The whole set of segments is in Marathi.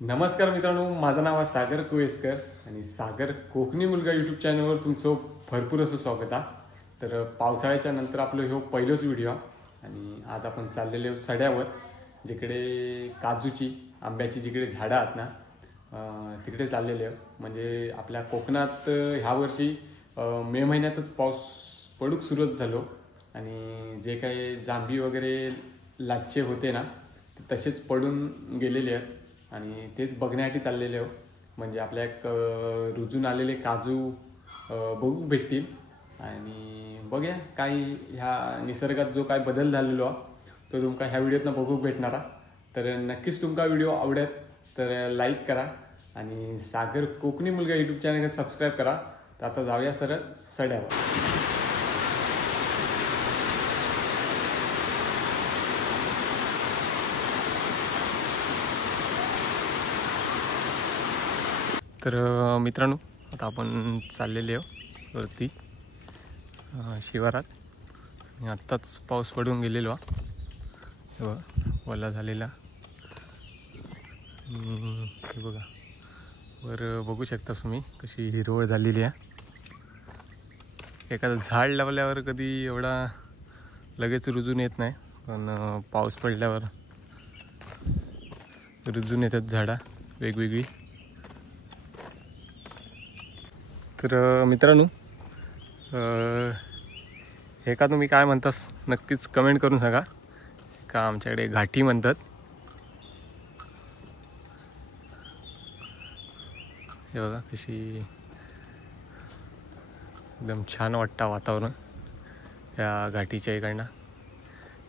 नमस्कार मित्रांनो, माझं नाव आहे सागर कुवेसकर आणि सागर कोकणी मुलगा यूट्यूब चॅनलवर तुमचं भरपूर असं स्वागत आहे। तर पावसाळ्याच्या नंतर आपलं हे पहिलंच व्हिडिओ आणि आज आपण चाललेले सड्यावर, जिकडे काजूची आंब्याची जिकडे झाडं आहेत ना तिकडे चाललेले। म्हणजे आपल्या कोकणात ह्या वर्षी मे महिन्यातच पाऊस पडूक सुरुवात झालो आणि जे काही जांभी वगैरे लाचे होते ना तसेच पडून गेलेले आहेत आणि तेच बघण्यासाठी चाललेले आहो। म्हणजे आपल्या एक रुजून आलेले काजू बघू भेटतील आणि बघूया काय ह्या निसर्गात जो काय बदल झालेलो तो तुमका ह्या व्हिडिओतनं बघू भेटणारा। तर नक्कीच तुमका व्हिडिओ आवडत तर लाईक करा आणि सागर कोकणी मुलगा यूट्यूब चॅनल सबस्क्राईब करा। तर आता जाऊया सरळ सड्यावर। तर मित्रांनो, आता आपण चाललेले आहोत वरती शिवारात आणि आत्ताच पाऊस पडून गेलेलो आहे ओला झालेला। हे बघा वर बघू शकता तुम्ही कशी हिरवळ झालेली आहे। एखादं झाड लावल्यावर कधी एवढा लगेच रुजून येत नाही, पण पाऊस पडल्यावर रुजून येतात झाडं वेगवेगळी। तर मित्रांनो, हे का तुम्ही काय म्हणतास नक्कीच कमेंट करून सांगा। का आमच्याकडे घाटी म्हणतात। हे बघा कशी एकदम छान वाटतं वातावरण या घाटीच्या इकडनं,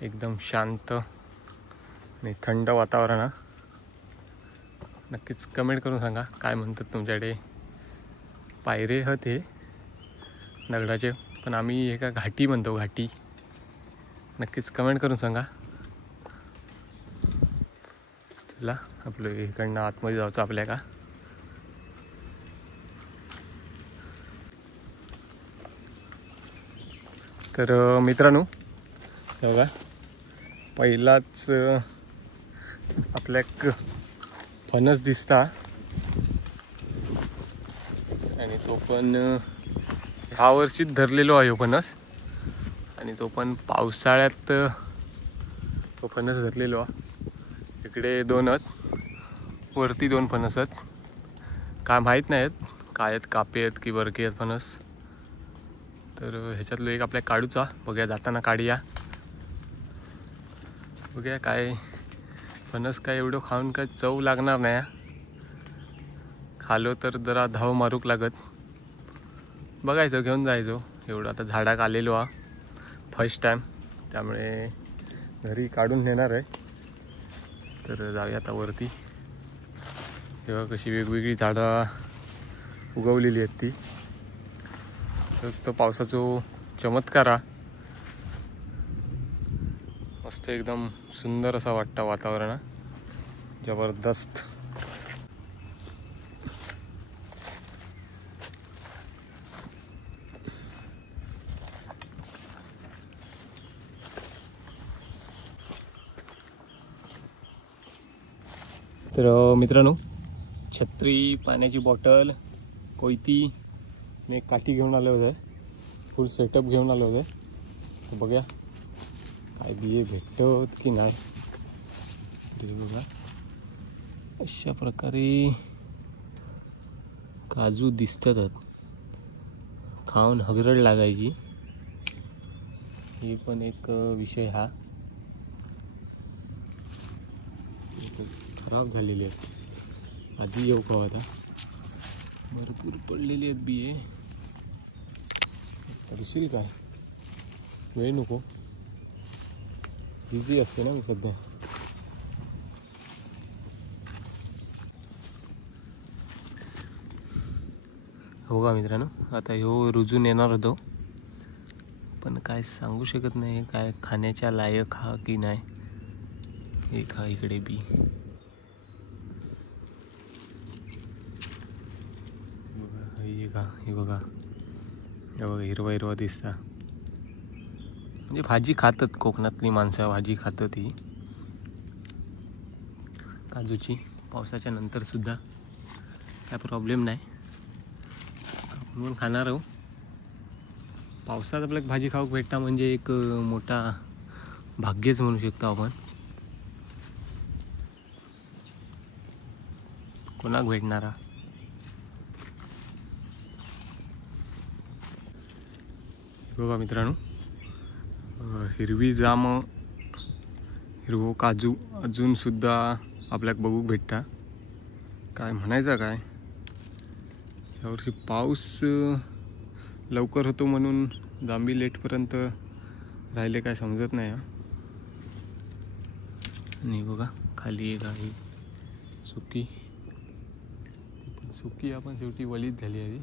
एकदम शांत आणि थंड वातावरण आहे। नक्कीच कमेंट करून सांगा काय म्हणतात तुमच्याकडे। पायरे होते दगडाचे, पण आम्ही एका घाटी म्हणतो, घाटी। नक्कीच कमेंट करून सांगा। चला आपलं इकडनं आतमध्ये जायचं आपल्या का। तर मित्रांनो बघा, पहिलाच आपल्या फणस दिसता आणि तो पण ह्या वर्षीच धरलेलो आहे फणस आणि तो पण पावसाळ्यात तो फणस धरलेलो आहे। इकडे दोन आहेत, वरती दोन फणस आहेत, काय माहीत नाहीत काय आहेत, कापे आहेत की बरके आहेत फणस। तर ह्याच्यातलं एक आपल्या काढूचा बघूया, जाताना काढूया बघूया काय फणस। काय एवढं खाऊन काय चव लागणार नाही, खालो तर जरा धाव मारूक लागत। बघायचं घेऊन जायचो, एवढं आता झाडाक आलेलो हा फर्स्ट टाइम, त्यामुळे घरी काढून नेणार आहे। तर जाऊया आता वरती। तेव्हा कशी वेगवेगळी झाडं उगवलेली आहेत ती, तोच तो पावसाचा चमत्कार हा। मस्त एकदम सुंदर असा वाटतं वातावरण, जबरदस्त। तर मित्रांनो, छत्री, पाण्याची बॉटल, कोयती ने काठी घेऊन आले होते, फुल सेटअप घेऊन आले होते। तर बघूया काय बिये भेटत की नाही। बघा अशा प्रकारे काजू दिसतात, खाऊन हगरड लागायची, हे पण एक विषय हा। खराब झालेली आहेत, आधी येऊ का आता, भरपूर पडलेली आहेत बिये। करशील काय, वेळ नको, बिझी असते ना सध्या। हो का मित्रांनो, आता ह्यो रुजून येणार होतो, पण काय सांगू शकत नाही काय खाण्याच्या लायक हा की नाही। एक हा इकडे बी बघा, हे बघा हिरवा हिरवा दिसता। म्हणजे भाजी खातात कोकणातली माणसं, भाजी खातात ही काजूची। पावसाच्या नंतर सुद्धा काय प्रॉब्लेम नाही, आपण पण खाणार आहोत. पावसात आपल्याला भाजी खाऊक भेटता म्हणजे एक मोठा भाग्यच म्हणू शकतो आपण. कोणाक भेटणारा. बघा मित्रांनो, हिरवी जाम, हिरवो काजू अजून सुद्धा आपल्याक बघूक भेटता. काय म्हणायचं काय, यावर्षी पाऊस लवकर होतो म्हणून जांभी लेटपर्यंत राहिले काय समजत नाही. आणि बघा खाली एक आहे सुकी, सुकी आपण शेवटी वलीच झाली आहे.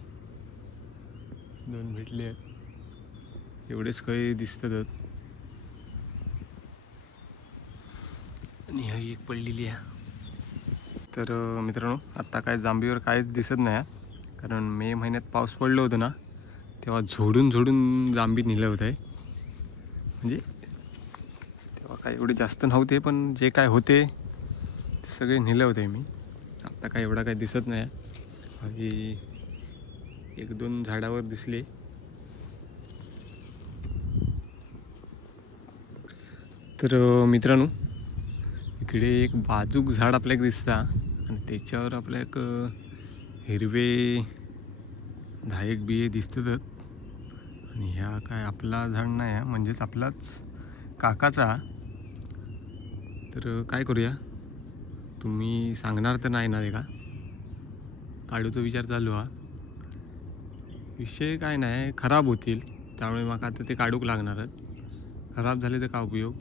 2 भेटले आहेत, एवढेच काही दिसतात. आणि ही एक पडलेली आहे. तर मित्रांनो, आत्ता काय जांभीवर काहीच दिसत नाही, कारण मे महिन्यात पाऊस पडलो होतो ना, तेव्हा झोडून जांभी नेलं होतं आहे. म्हणजे तेव्हा काय एवढे जास्त नव्हते, पण जे काय होते ते सगळे नेलं होते मी. आत्ता काय एवढा काही दिसत नाही. हे 1-2 झाडावर दिसले. तर मित्रांनो, इकडे एक बाजूक झाड आपल्याला दिसता आणि त्याच्यावर आपल्या एक हिरवे 10-1 बिये दिसतात. आणि ह्या काय आपला झाड नाही, म्हणजेच आपलाच काकाचा. तर काय करूया, तुम्ही सांगणार तर नाही ना, ते का काढूचा विचार चालू हा. विषय काय नाही, खराब होतील, त्यामुळे मग आता ते काढूक लागणारच. खराब झाले तर काय उपयोग.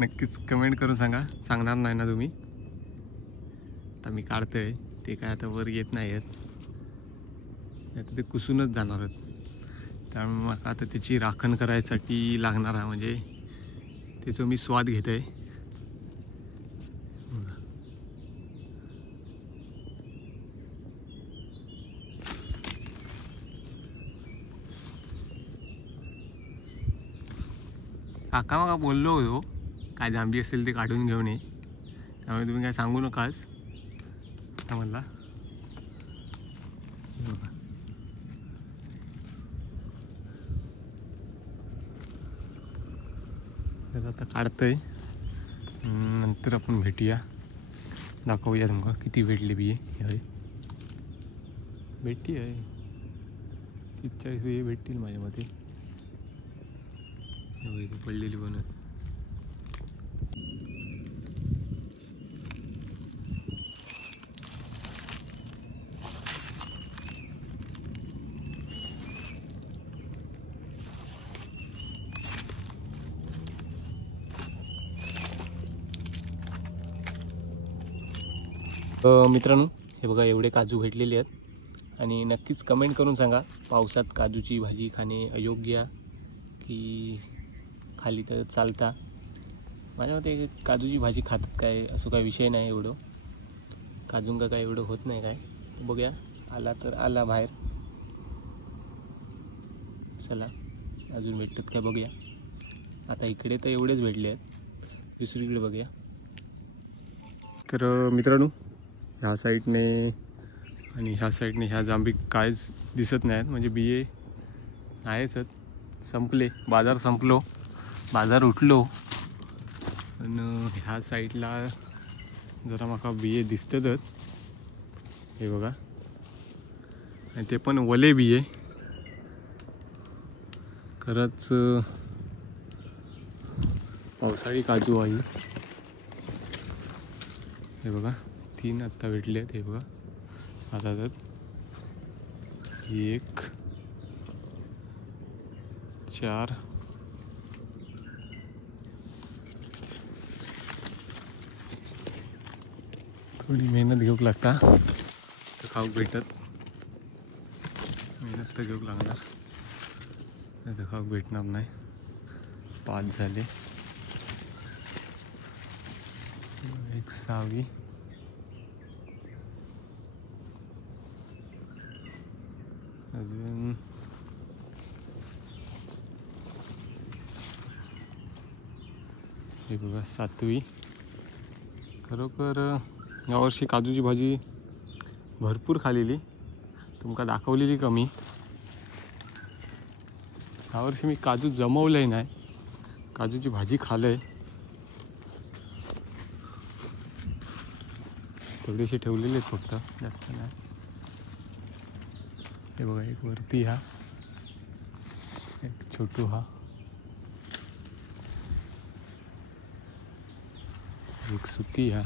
नक्कीच कमेंट करून सांगा, सांगणार नाही ना तुम्ही. आता मी काढतोय ते काय आता वर येत नाही आहेत, आता ते कुसूनच जाणार आहेत. त्यामुळे मग आता त्याची राखण करायसाठी लागणार आहे, म्हणजे त्याचा मी स्वाद घेत आहे. काका मग बोललो होतो काय जांभी असेल ते काढून घेऊन ये, त्यामुळे तुम्ही काय सांगू नकाच आता मला. तर आता काढतंय, नंतर आपण भेटूया, दाखवूया तुमका किती भेटले बिये. हे भेटती आहे 40 बिये भेटतील माझ्या मते. पडलेली बनत. मित्रांनो, हे बघा एवढे काजू भेटलेले आहेत. आणि नक्कीच कमेंट करून सांगा, पावसात काजूची भाजी खाणे अयोग्य की खाली तर चालता. माझ्या मते काजूची भाजी खातात काय, असं काय विषय नाही. एवढं काजूंका काय एवढं होत नाही काय. बघूया, आला तर आला बाहेर. चला अजून भेटतात काय बघूया. आता इकडे तर एवढेच भेटले आहेत, दुसरीकडे बघूया. तर मित्रांनो, ह्या साईडने आणि ह्या साईडने ह्या जांभी काहीच दिसत नाहीत, म्हणजे बिये आहेच, संपले. बाजार संपलो, बाजार उठलो. आणि ह्या साईडला जरा माका बिये दिसतातच. हे बघा, आणि ते पण वले बिये. खरंच पावसाळी काजू आहे. हे बघा 3 आत्ता भेटले आहेत. हे बघा आता 1 4 थोडी मेहनत घेऊक लागता तर खाऊक भेटत. मेहनत तर घेऊक लागणार, नाही तर खाऊक भेटणार नाही. 5 झाले, 1 6वी. अजून हे बघा 7वी. खरोखर यावर्षी काजूची भाजी भरपूर खाल्लेली, तुमका दाखवलेली कमी. यावर्षी मी काजू जमवलंय नाही, काजूची भाजी खाल्लंय. थोडेसे ठेवलेले आहेत फक्त, जास्त नाही. हे बघा, एक वरती हा, एक छोटू हा, एक सुकी हा.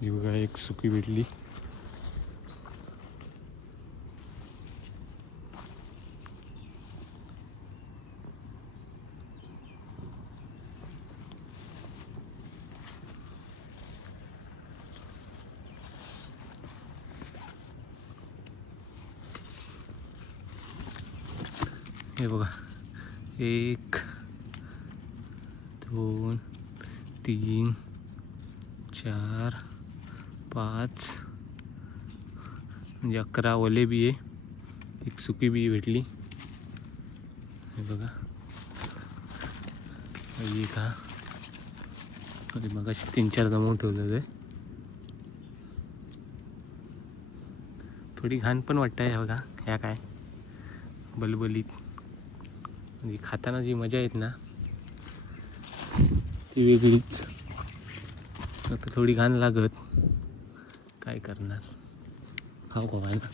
ही बघा एक सुकी भेटली. हे बघा, 1 2 3 4 5 म्हणजे 11 ओले बिये, एक सुकी बी भेटली. हे बघा, एक हा, मग 3-4 जमवून ठेवलं. थोडी घाण पण वाटतं. हे बघा, ह्या काय बलबलीत, म्हणजे खाताना जी मजा येत ना ती वेगळीच. आता थोडी घाण लागत, काय करणार, खाऊ का ना.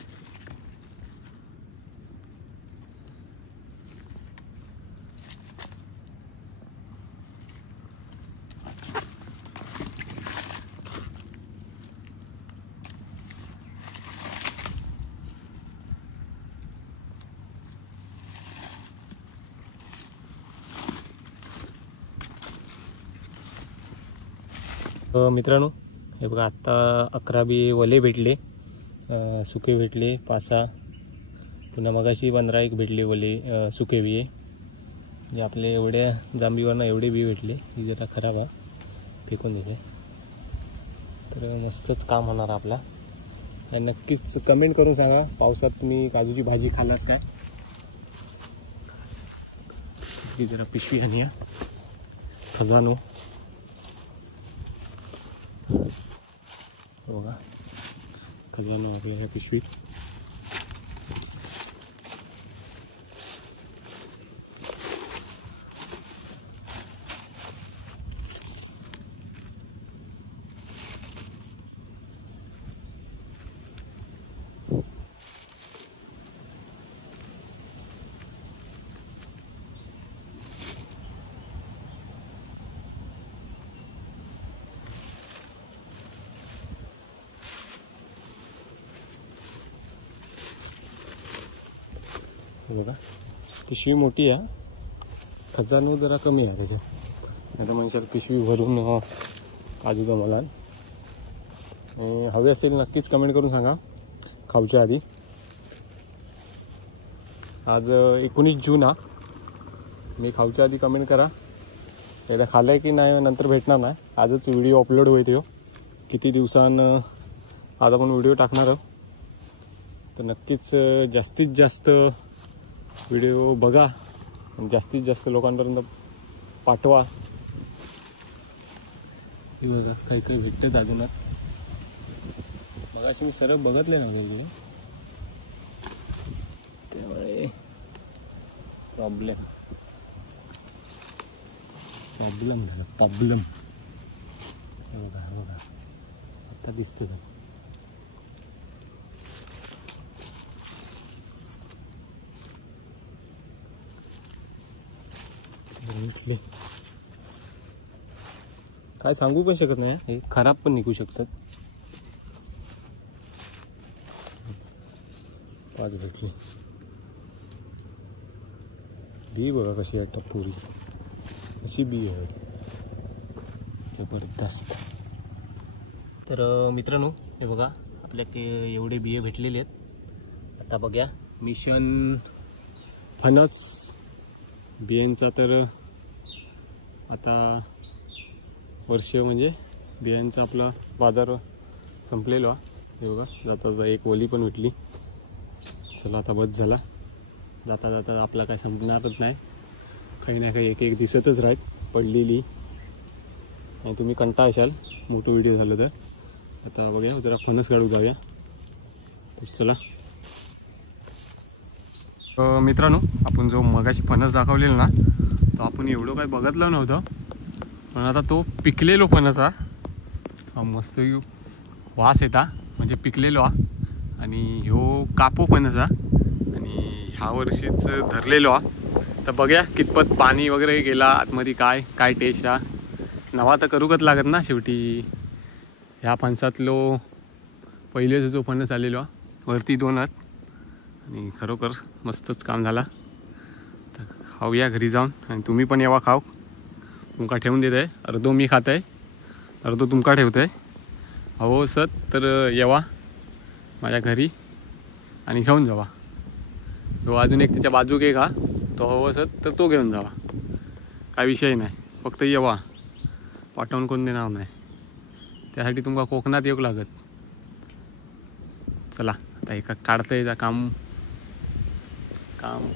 मित्रांनो, हे बघा, आत्ता 11 बी वले भेटले, सुके भेटले 5-6. पुन्हा मगाशी 15 भेटले वले सुके बी. म्हणजे आपले एवढ्या जांभीवरनं एवढे बी भेटले. ही जरा खराब आहे, फेकून देते. तर मस्तच काम होणार आपला. नक्कीच कमेंट करून सांगा, पावसात तुम्ही काजूची भाजी खाल्लास काय. ही जरा पिशवी आणि खजानो बघा, खजानो आपल्या ह्या पिशवीत. बघा, पिशवी मोठी आहे, खजानो जरा कमी आहे त्याच्या. आता म्हणजे पिशवी भरून काजू जमवला. हवे असेल नक्कीच कमेंट करून सांगा खाऊच्या आधी. आज 19 जून हा. मी खाऊच्या आधी कमेंट करा, एकदा खाल्लं आहे की नाही नंतर भेटणार नाही. आजच व्हिडिओ अपलोड होईल. किती दिवसानं आज आपण व्हिडिओ टाकणार आहोत, तर नक्कीच जास्तीत जास्त व्हिडिओ बघा आणि जास्तीत जास्त लोकांपर्यंत पाठवा. हे बघा, काही काही भेटते अजून. मगाशी मी सरळ बघितले ना, त्यामुळे प्रॉब्लेम झाला. प्रॉब्लेम बघा बघा, आता दिसतो का. काय सांगू पण शकत नाही, हे खराब पण निघू शकतात. 5 भेटली. बी बघा कशी आहे, टपोरी अशी बी आहे, जबरदस्त. तर मित्रांनो, हे बघा, आपल्याकडे एवढे बिये भेटलेले आहेत. आता बघा, मिशन फणस बियांचा तर आता वर्ष म्हणजे बियांचा आपला बाजार संपलेलो. हे बघा, जाता एक ओली पण भेटली, चला आता बस झाला. जाता जाता आपला काय संपणारच नाही. काही ना काही एक एक दिसतच राहत पडलेली. आणि तुम्ही कंटाळशाल मोठं व्हिडिओ झालं तर. आता बघूया जरा फणस काढू जाऊया. तर चला मित्रांनो, आपण जो मगाशी फणस दाखवलेला ना, तो आपण एवढं काही बघितलं नव्हतं. पण आता तो पिकलेलो फणस हा मस्त वास येता, म्हणजे पिकलेलो हा. आणि ह्यो कापो फणस हा. आणि ह्या वर्षीच धरलेलो हा. तर बघूया कितपत पाणी वगैरे गेला आतमध्ये, काय काय टेस्ट हा. नवा तर करूकच लागत ना शेवटी. ह्या फणसातलो पहिलेच जो फणस आलेलो वरती 2 आहेत. आणि खरोखर मस्तच काम झाला. तर खाऊया घरी जाऊन. आणि तुम्ही पण येवा खाऊ. तुमका ठेवून देत आहे. अर्धो मी खात आहे, अर्धो तुमका ठेवत आहे. हवं असत तर येवा माझ्या घरी आणि घेऊन जावा. तो अजून एक त्याच्या बाजूक एक हा, तो हवं असत तर तो घेऊन जावा. काय विषय नाही, फक्त येवा. पाठवून कोण देणार नाही. त्यासाठी तुमका कोकणात येऊ लागत. चला आता एका काढतंय जा काम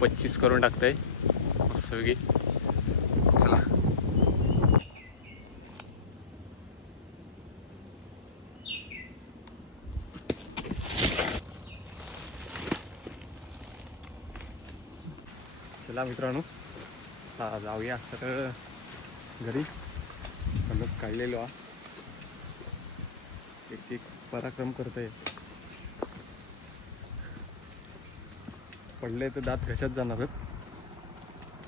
25 करून टाकतंय मस्तपैकी. चला चला मित्रांनो, जाऊया तर घरी. फणस काढलेलो हा. एक एक पराक्रम करतोय. पडले तर दात घशात जाणार आहेत.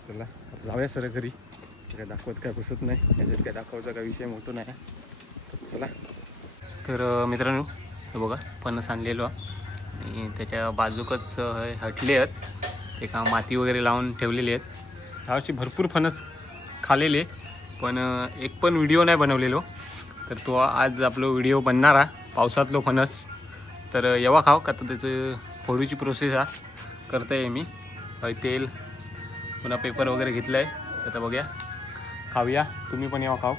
चला आता जाऊया सर घरी. काय दाखवत काय बसत नाही, त्याच्यात काय दाखवायचा काय विषय मोठा नाही. तर चला. तर मित्रांनो, हे बघा फणस आणलेलो आणि त्याच्या बाजूकच हटले आहेत. ते का माती वगैरे लावून ठेवलेले आहेत. ह्यावर्षी भरपूर फणस खाल्लेले, पण एक पण व्हिडिओ नाही बनवलेलो. तर तो आज आपला व्हिडिओ बनणारा पावसातलो फणस. तर येवा खाव का. तर त्याचं फोडूची प्रोसेस हा करताय मी. तेल पुन्हा पेपर वगैरे घेतलं आहे. आता बघूया खाऊया. तुम्ही पण येवा खाव.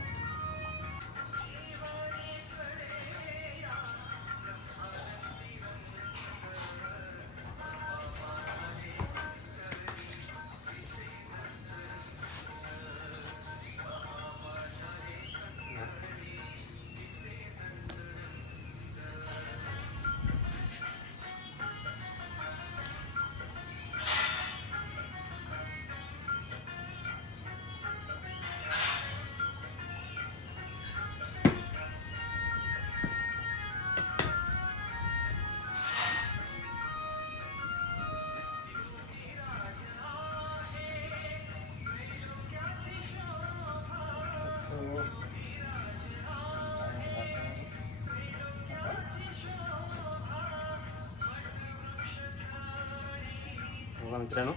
बघा मित्रांनो,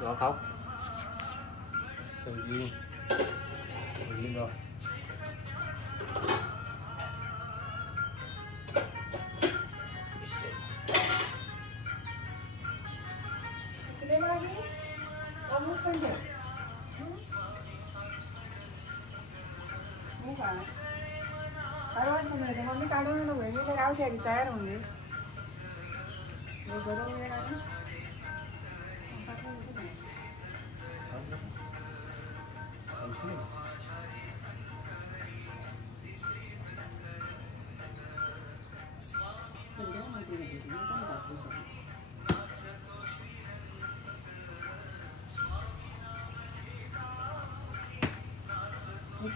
तेव्हा खाऊ. मम्मी काढून नको राहू द्या तयार होऊन दे. गरम वेळ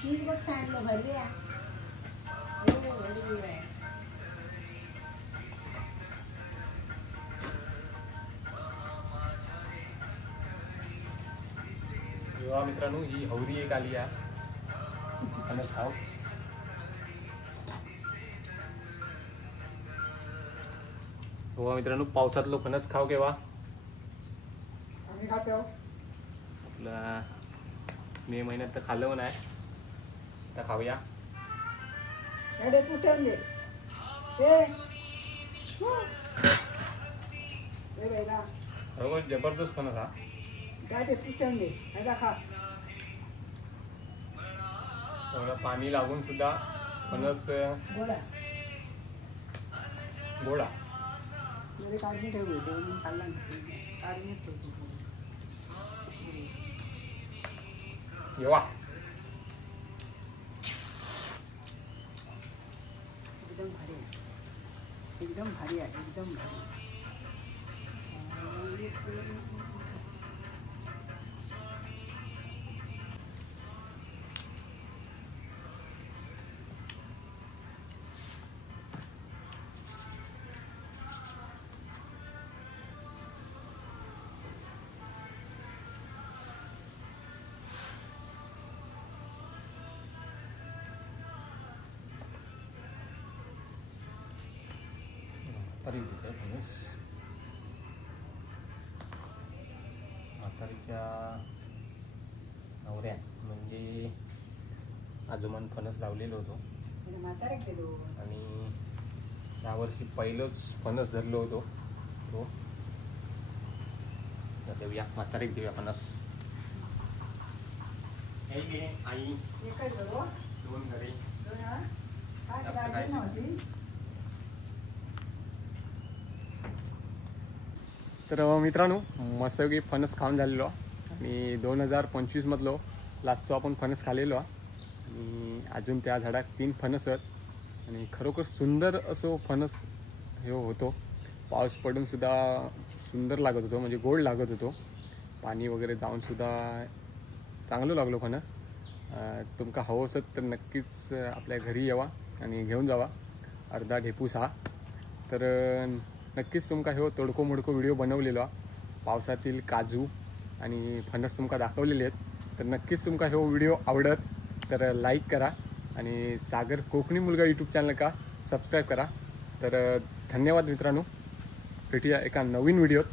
चीज बघ सांडलं भरली आहे. मित्रांनो, ही हवरी एक आली आहे. फणस खाव. हो मित्रांनो, पावसातलो फणस खाव केव्हा. आम्ही खातो. आपला मे महिन्यात तर खाल्लं नाही. आता खाऊया. अरे कुठून दे बरोबर जबरदस्त फणस हा. कुठून दे खा. पाणी लागून सुद्धा फणस गोडा जरी काढून ठेवू दोन खाल्ला काढून ठेवतो येवा एकदम भारी आहे एकदम भारी आहे एकदम भारी म्हातारीच्या नवऱ्या म्हणजे आजोबान फणस लावलेलो होतो म्हातारे गेलो आणि यावर्षी पहिलंच फणस धरलो होतो तो तर देऊया म्हातारीक देऊया फणस आई एकच बरोबर दोन घरी दोन हा काय जास्त गाडी खायची. नव्हती तर मित्रांनो मस्तपैकी फणस खाऊन झालेलो आणि 2025 मधलो लास्टचो आपण फणस खाल्लेलो आणि अजून त्या झाडात 3 फणस आहेत आणि खरोखर सुंदर असो फणस हे होतो पाऊस पडून सुद्धा सुंदर लागत होतो म्हणजे गोड लागत होतो पाणी वगैरे जाऊन सुद्धा चांगलं लागलो फणस तुमका हवं असत तर नक्कीच आपल्या घरी यावा आणि घेऊन जावा अर्धा ढेपूस हा तर नक्कीच तुमका हे तोडको मोडको व्हिडिओ बनवलेलो पावसातील काजू आणि फणस तुमका दाखवलेले आहेत तर नक्कीच तुमका हे व्हिडिओ आवडत तर लाईक करा आणि सागर कोकणी मुलगा यूट्यूब चॅनल का सबस्क्राईब करा तर धन्यवाद मित्रांनो भेटूया एका नवीन व्हिडिओत